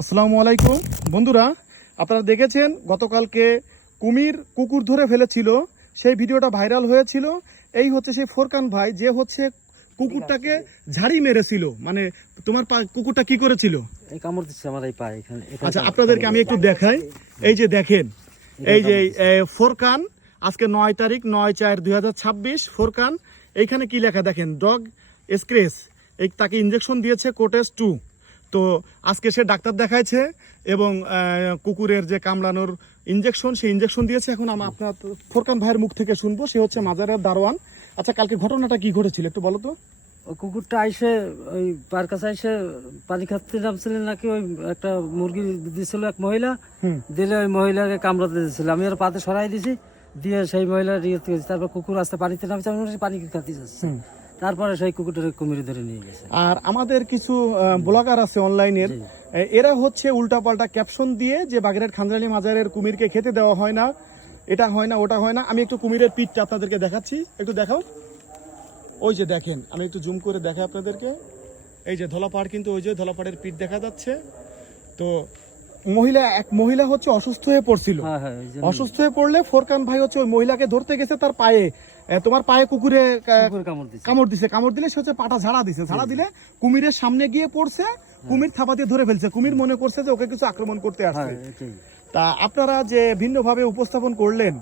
আসসালামু আলাইকুম বন্ধুরা, আপনারা দেখেছেন গতকালকে কুকুর ধরে ফেলেছিল, সেই ভিডিওটা ভাইরাল হয়েছিল। এই হচ্ছে সেই ফোরকান ভাই, যে হচ্ছে কুকুরটাকে ঝাড়ি মেরেছিল। মানে তোমার কুকুরটা কি করেছিল? এই কামড় দিচ্ছে আমার এই পায়ে এখানে। আচ্ছা, আপনাদেরকে আমি একটু দেখাই। এই যে দেখেন, এই যে ফোরকান, আজকে 9 তারিখ 9/4/2026। ফোরকান, এইখানে কি লেখা দেখেন, ডগ স্ক্রেচ। এই তাকে ইঞ্জেকশন দিয়েছে কোটেস 2। তো আজকে সে ডাক্তার দেখাইছে এবং কুকুরের যে কামড়ানোর ইঞ্জেকশন, সেই ইঞ্জেকশন দিয়েছে। এখন আমরা আপনার ফোরকান ভাইয়ের মুখ থেকে শুনবো। সে হচ্ছে মাজারের দারোয়ান। আচ্ছা, কালকে ঘটনাটা কি ঘটেছিল একটু বলো তো। ওই কুকুরটা আইসে ওই পার কাছে আইসে পানি খাতে নামছিলেন নাকি, ওই একটা মুরগি দিছিল এক মহিলা, দিলে ওই মহিলাকে কামড়াতে দিয়েছিল। আমি ওর পাতে সরাই দিছি, দিয়ে সেই মহিলার ইয়েতে গেছি। তারপর কুকুর আসতে পানিতে নামছে, আমি পানি খাতে যাচ্ছে। তারপরে সেই কুকুরটাকে কুমিরে ধরে নিয়ে গেছে। আর আমাদের কিছু ব্লগার আছে অনলাইনের, এরা হচ্ছে উল্টাপাল্টা ক্যাপশন দিয়ে যে বাগেরহাট খানজানি মাজারের কুমিরকে খেতে দেওয়া হয় না, এটা হয় না, ওটা হয় না। আমি একটু কুমিরের পিঠটা আপনাদেরকে দেখাচ্ছি, একটু দেখাও। ওই যে দেখেন, আমি একটু জুম করে দেখাই আপনাদেরকে। এই যে ধলাপাড়, কিন্তু ওই যে ধলাপাড়ের পিঠ দেখা যাচ্ছে। তো এক মহিলা হচ্ছে অসুস্থ হয়ে পড়ছিল। অসুস্থ হয়ে পড়লে ফোরকান ভাই হচ্ছে ওই মহিলাকে ধরতে গেছে, তার পায়ে, তোমার পায়ে কুকুরে কামড় দিলে সে হচ্ছে পাটা ঝাড়া দিছে। ঝাড়া দিলে কুমিরের সামনে গিয়ে পড়ছে, কুমির থাপা দিয়ে ধরে ফেলছে। কুমির মনে করছে যে ওকে কিছু আক্রমণ করতে আসছে। তা আপনারা যে ভিন্নভাবে উপস্থাপন করলেন,